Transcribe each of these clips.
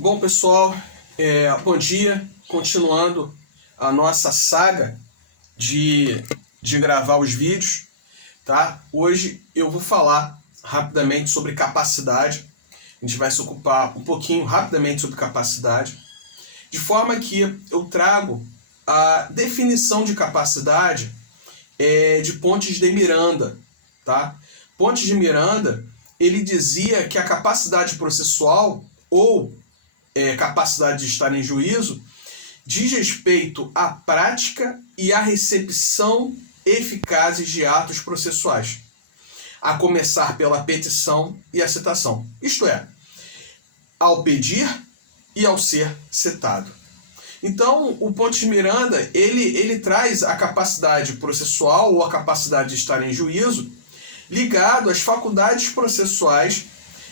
Bom, pessoal, bom dia. Continuando a nossa saga de gravar os vídeos, tá? Hoje eu vou falar rapidamente sobre capacidade. A gente vai se ocupar um pouquinho rapidamente sobre capacidade, de forma que eu trago a definição de capacidade de Pontes de Miranda, tá? Pontes de Miranda, ele dizia que a capacidade processual ou capacidade de estar em juízo diz respeito à prática e à recepção eficazes de atos processuais, a começar pela petição e a citação, isto é, ao pedir e ao ser citado. Então, o Pontes de Miranda, ele traz a capacidade processual ou a capacidade de estar em juízo ligado às faculdades processuais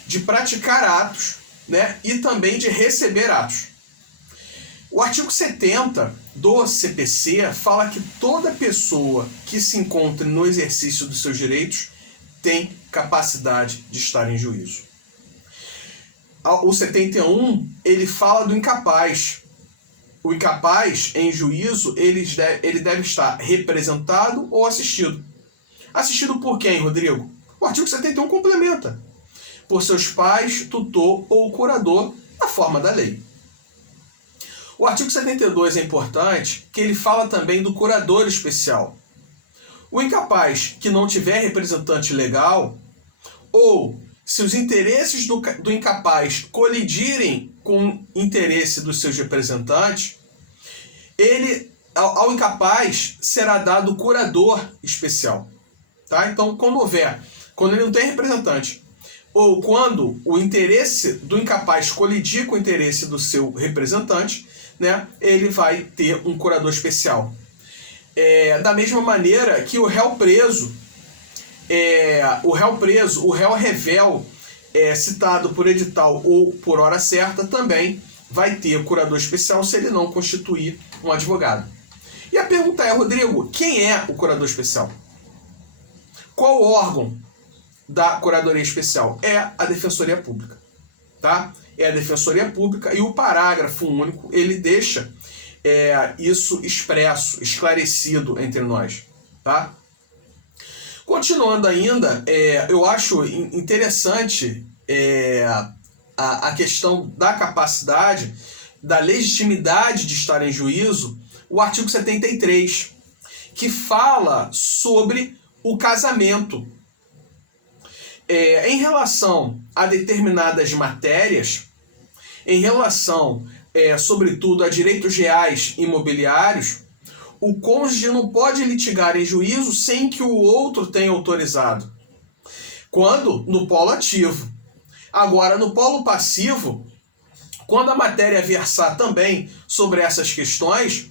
de praticar atos, né, e também de receber atos. O artigo 70 do CPC fala que toda pessoa que se encontre no exercício dos seus direitos tem capacidade de estar em juízo. O 71, ele fala do incapaz. O incapaz em juízo, ele deve estar representado ou assistido. Assistido por quem, Rodrigo? O artigo 71 complementa. Por seus pais, tutor ou curador, na forma da lei. O artigo 72 é importante, que ele fala também do curador especial. O incapaz que não tiver representante legal, ou se os interesses do incapaz colidirem com o interesse dos seus representantes, ao incapaz será dado curador especial. Tá? Então, quando ele não tem representante, ou quando o interesse do incapaz colidir com o interesse do seu representante, né, ele vai ter um curador especial. Da mesma maneira que o réu preso, o réu revel, citado por edital ou por hora certa, também vai ter curador especial se ele não constituir um advogado. E a pergunta é, Rodrigo, quem é o curador especial? Qual órgão da Curadoria Especial? É a Defensoria Pública, tá? É a Defensoria Pública, e o parágrafo único, ele deixa isso expresso, esclarecido entre nós, tá? Continuando ainda, eu acho interessante a questão da capacidade, da legitimidade de estar em juízo, o artigo 73, que fala sobre o casamento. Em relação a determinadas matérias, em relação, sobretudo, a direitos reais imobiliários, o cônjuge não pode litigar em juízo sem que o outro tenha autorizado. Quando? No polo ativo. Agora, no polo passivo, quando a matéria versar também sobre essas questões,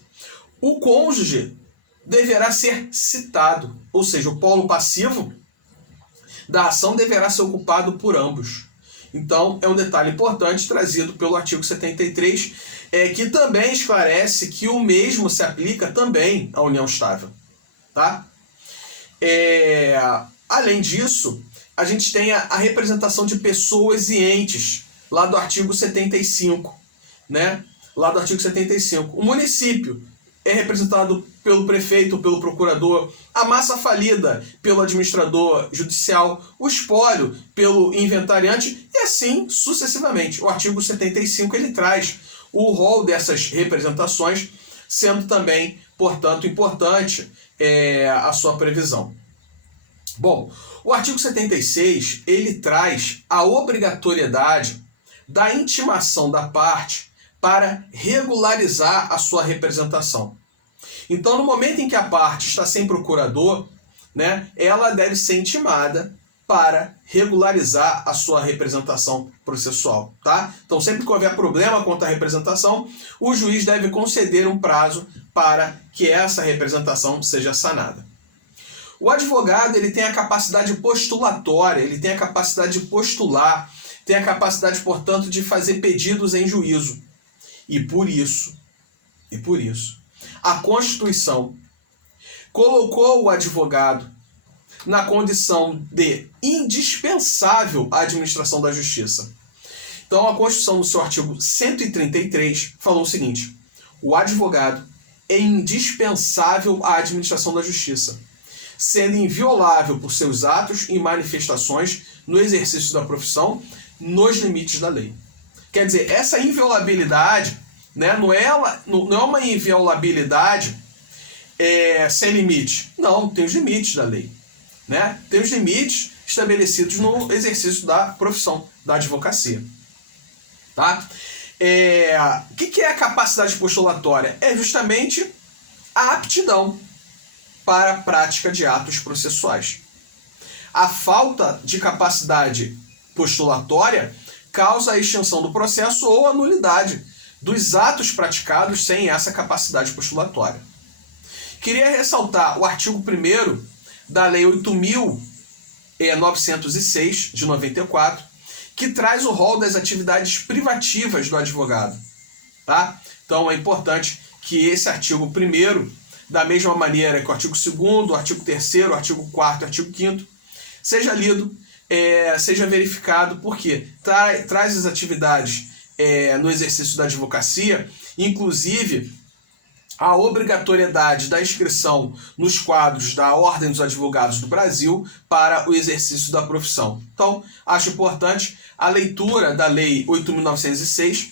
o cônjuge deverá ser citado, ou seja, o polo passivo da ação deverá ser ocupado por ambos. Então, é um detalhe importante trazido pelo artigo 73, que também esclarece que o mesmo se aplica também à união estável. Tá? Além disso, a gente tem a representação de pessoas e entes, lá do artigo 75. Né? Lá do artigo 75. O município é representado pelo prefeito, pelo procurador, a massa falida pelo administrador judicial, o espólio pelo inventariante e assim sucessivamente. O artigo 75 ele traz o rol dessas representações, sendo também, portanto, importante a sua previsão. Bom, o artigo 76 ele traz a obrigatoriedade da intimação da parte para regularizar a sua representação. Então, no momento em que a parte está sem procurador, né, ela deve ser intimada para regularizar a sua representação processual. Tá? Então, sempre que houver problema quanto à representação, o juiz deve conceder um prazo para que essa representação seja sanada. O advogado ele tem a capacidade postulatória, ele tem a capacidade de postular, tem a capacidade, portanto, de fazer pedidos em juízo. E por isso, a Constituição colocou o advogado na condição de indispensável à administração da justiça. Então, a Constituição, no seu artigo 133, falou o seguinte: o advogado é indispensável à administração da justiça, sendo inviolável por seus atos e manifestações no exercício da profissão, nos limites da lei. Quer dizer, essa inviolabilidade, né, não é uma inviolabilidade sem limite. Não, tem os limites da lei. Né? Tem os limites estabelecidos no exercício da profissão da advocacia. Tá? O que é a capacidade postulatória? É justamente a aptidão para a prática de atos processuais. A falta de capacidade postulatória causa a extinção do processo ou a nulidade dos atos praticados sem essa capacidade postulatória. Queria ressaltar o artigo 1º da Lei 8.906, de 94, que traz o rol das atividades privativas do advogado. Tá? Então é importante que esse artigo 1º, da mesma maneira que o artigo 2º, o artigo 3º, o artigo 4º, o artigo 5º, seja lido, seja verificado, porque traz as atividades no exercício da advocacia, inclusive a obrigatoriedade da inscrição nos quadros da Ordem dos Advogados do Brasil para o exercício da profissão. Então, acho importante a leitura da Lei 8.906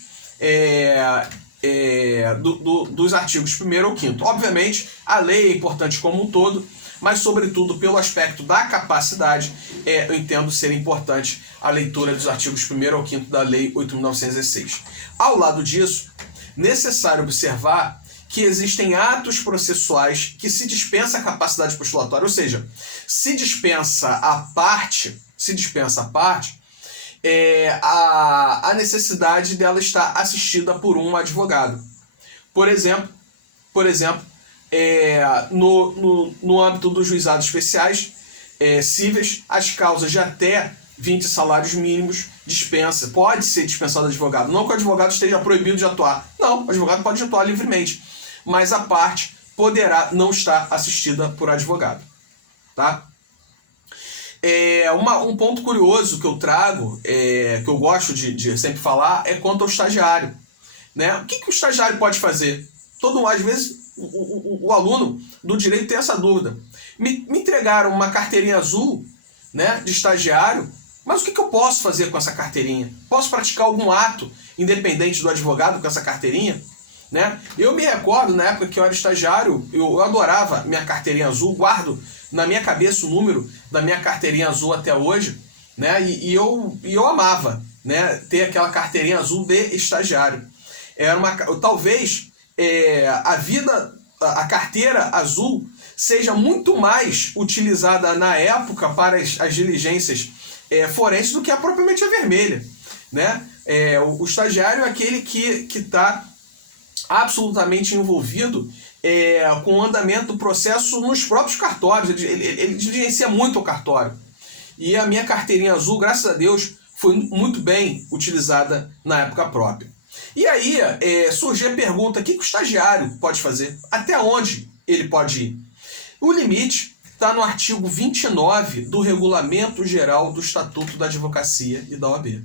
dos artigos 1º ao 5º. Obviamente, a lei é importante como um todo, mas, sobretudo, pelo aspecto da capacidade, eu entendo ser importante a leitura dos artigos 1º ao 5º da Lei 8.906. Ao lado disso, necessário observar que existem atos processuais que se dispensa a capacidade postulatória, ou seja, se dispensa a parte, a necessidade dela estar assistida por um advogado. Por exemplo, no âmbito dos juizados especiais cíveis, as causas de até 20 salários mínimos pode ser dispensado advogado. Não que o advogado esteja proibido de atuar. Não, o advogado pode atuar livremente, mas a parte poderá não estar assistida por advogado. Tá? Um ponto curioso que eu trago, que eu gosto de sempre falar, é quanto ao estagiário. Né? O que o estagiário pode fazer? Às vezes, o aluno do direito tem essa dúvida. Me entregaram uma carteirinha azul, né, de estagiário, mas o que eu posso fazer com essa carteirinha? Posso praticar algum ato independente do advogado com essa carteirinha? Né? Eu me recordo, na época que eu era estagiário, eu adorava minha carteirinha azul, guardo na minha cabeça o número da minha carteirinha azul até hoje, né? E eu amava, né, ter aquela carteirinha azul de estagiário. Talvez a carteira azul seja muito mais utilizada na época para as diligências forenses do que propriamente a vermelha. Né? O estagiário é aquele que está absolutamente envolvido com o andamento do processo nos próprios cartórios. Ele diligencia muito o cartório. E a minha carteirinha azul, graças a Deus, foi muito bem utilizada na época própria. E aí surge a pergunta: o que o estagiário pode fazer? Até onde ele pode ir? O limite está no artigo 29 do Regulamento Geral do Estatuto da Advocacia e da OAB.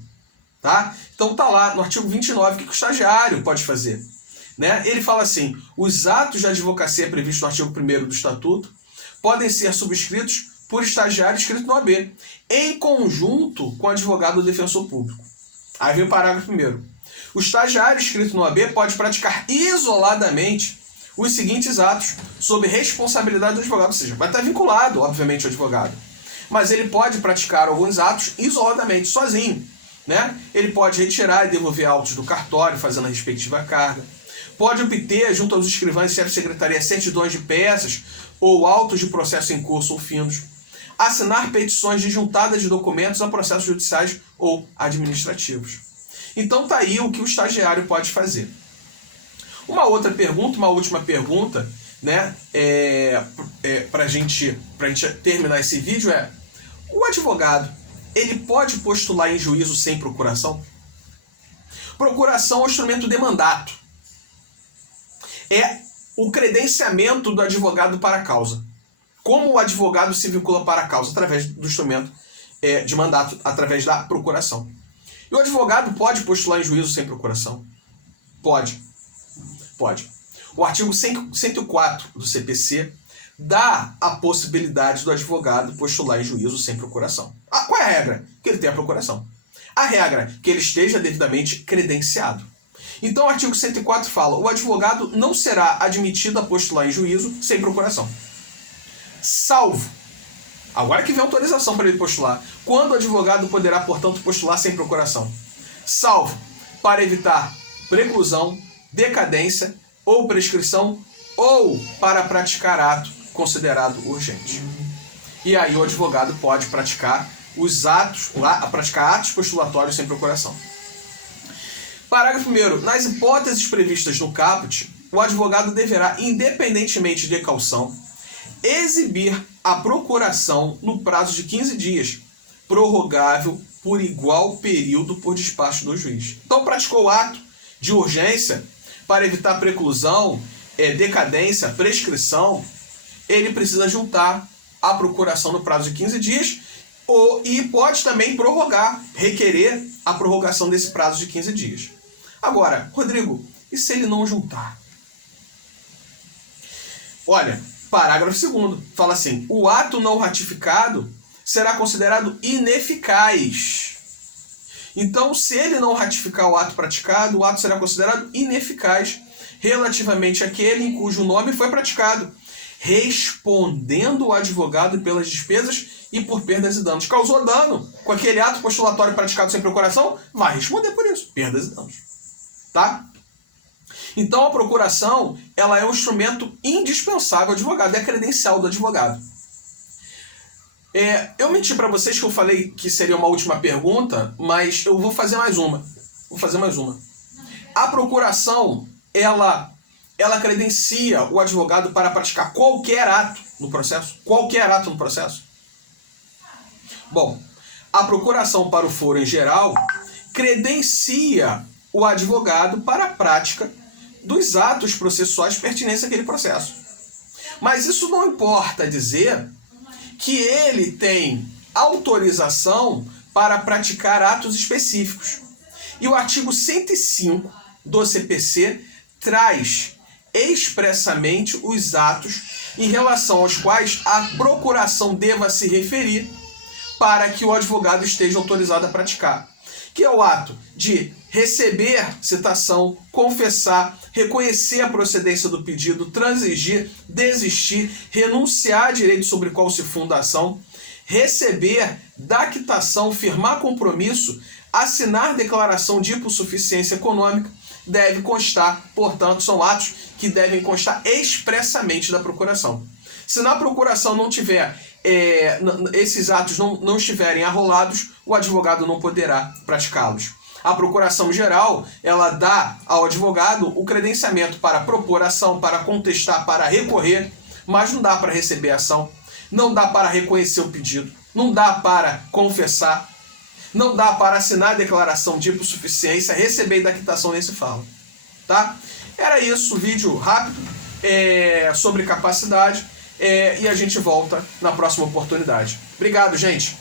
Tá? Então está lá no artigo 29 o que o estagiário pode fazer. Né? Ele fala assim: os atos de advocacia previstos no artigo 1º do Estatuto podem ser subscritos por estagiário inscrito no OAB, em conjunto com o advogado ou defensor público. Aí vem o parágrafo 1º. O estagiário inscrito no OAB pode praticar isoladamente os seguintes atos sob responsabilidade do advogado, ou seja, vai estar vinculado, obviamente, ao advogado. Mas ele pode praticar alguns atos isoladamente, sozinho. Né? Ele pode retirar e devolver autos do cartório, fazendo a respectiva carga. Pode obter, junto aos escrivães e chefes de secretaria, certidões de peças ou autos de processo em curso ou findos. Assinar petições de juntada de documentos a processos judiciais ou administrativos. Então tá aí o que o estagiário pode fazer. Uma última pergunta, né, para a gente terminar esse vídeo o advogado, ele pode postular em juízo sem procuração? Procuração é um instrumento de mandato. É o credenciamento do advogado para a causa. Como o advogado se vincula para a causa? Através do instrumento de mandato, através da procuração. E o advogado pode postular em juízo sem procuração? Pode. Pode. O artigo 104 do CPC dá a possibilidade do advogado postular em juízo sem procuração. Qual é a regra? Que ele tenha procuração. A regra é que ele esteja devidamente credenciado. Então o artigo 104 fala: o advogado não será admitido a postular em juízo sem procuração. Salvo, agora que vem autorização para ele postular, quando o advogado poderá, portanto, postular sem procuração? Salvo para evitar preclusão, decadência ou prescrição, ou para praticar ato considerado urgente. E aí o advogado pode praticar atos postulatórios sem procuração. Parágrafo 1º. Nas hipóteses previstas no caput, o advogado deverá, independentemente de caução, exibir a procuração no prazo de 15 dias, prorrogável por igual período por despacho do juiz. Então, praticou o ato de urgência para evitar preclusão, decadência, prescrição, ele precisa juntar a procuração no prazo de 15 dias e pode também requerer a prorrogação desse prazo de 15 dias. Agora, Rodrigo, e se ele não juntar? Olha, parágrafo 2º fala assim: o ato não ratificado será considerado ineficaz. Então, se ele não ratificar o ato praticado, o ato será considerado ineficaz relativamente àquele em cujo nome foi praticado, respondendo o advogado pelas despesas e por perdas e danos. Causou dano com aquele ato postulatório praticado sem procuração, vai responder por isso, perdas e danos. Tá? Então a procuração, ela é um instrumento indispensável ao advogado, é a credencial do advogado. Eu menti para vocês que eu falei que seria uma última pergunta, mas eu vou fazer mais uma. A procuração, ela credencia o advogado para praticar qualquer ato no processo? Qualquer ato no processo? Bom, a procuração para o foro em geral credencia o advogado para a prática dos atos processuais pertinentes àquele processo. Mas isso não importa dizer que ele tem autorização para praticar atos específicos. E o artigo 105 do CPC traz expressamente os atos em relação aos quais a procuração deva se referir para que o advogado esteja autorizado a praticar. Que é o ato de receber citação, confessar, reconhecer a procedência do pedido, transigir, desistir, renunciar a direito sobre o qual se funda a ação, receber da quitação, firmar compromisso, assinar declaração de hipossuficiência econômica, deve constar, portanto, são atos que devem constar expressamente da procuração. Se na procuração não tiver, esses atos não estiverem arrolados, o advogado não poderá praticá-los. A procuração geral, ela dá ao advogado o credenciamento para propor ação, para contestar, para recorrer, mas não dá para receber ação, não dá para reconhecer o pedido, não dá para confessar, não dá para assinar a declaração de hipossuficiência, receber da quitação, nem se fala. Tá? Era isso, vídeo rápido sobre capacidade, e a gente volta na próxima oportunidade. Obrigado, gente!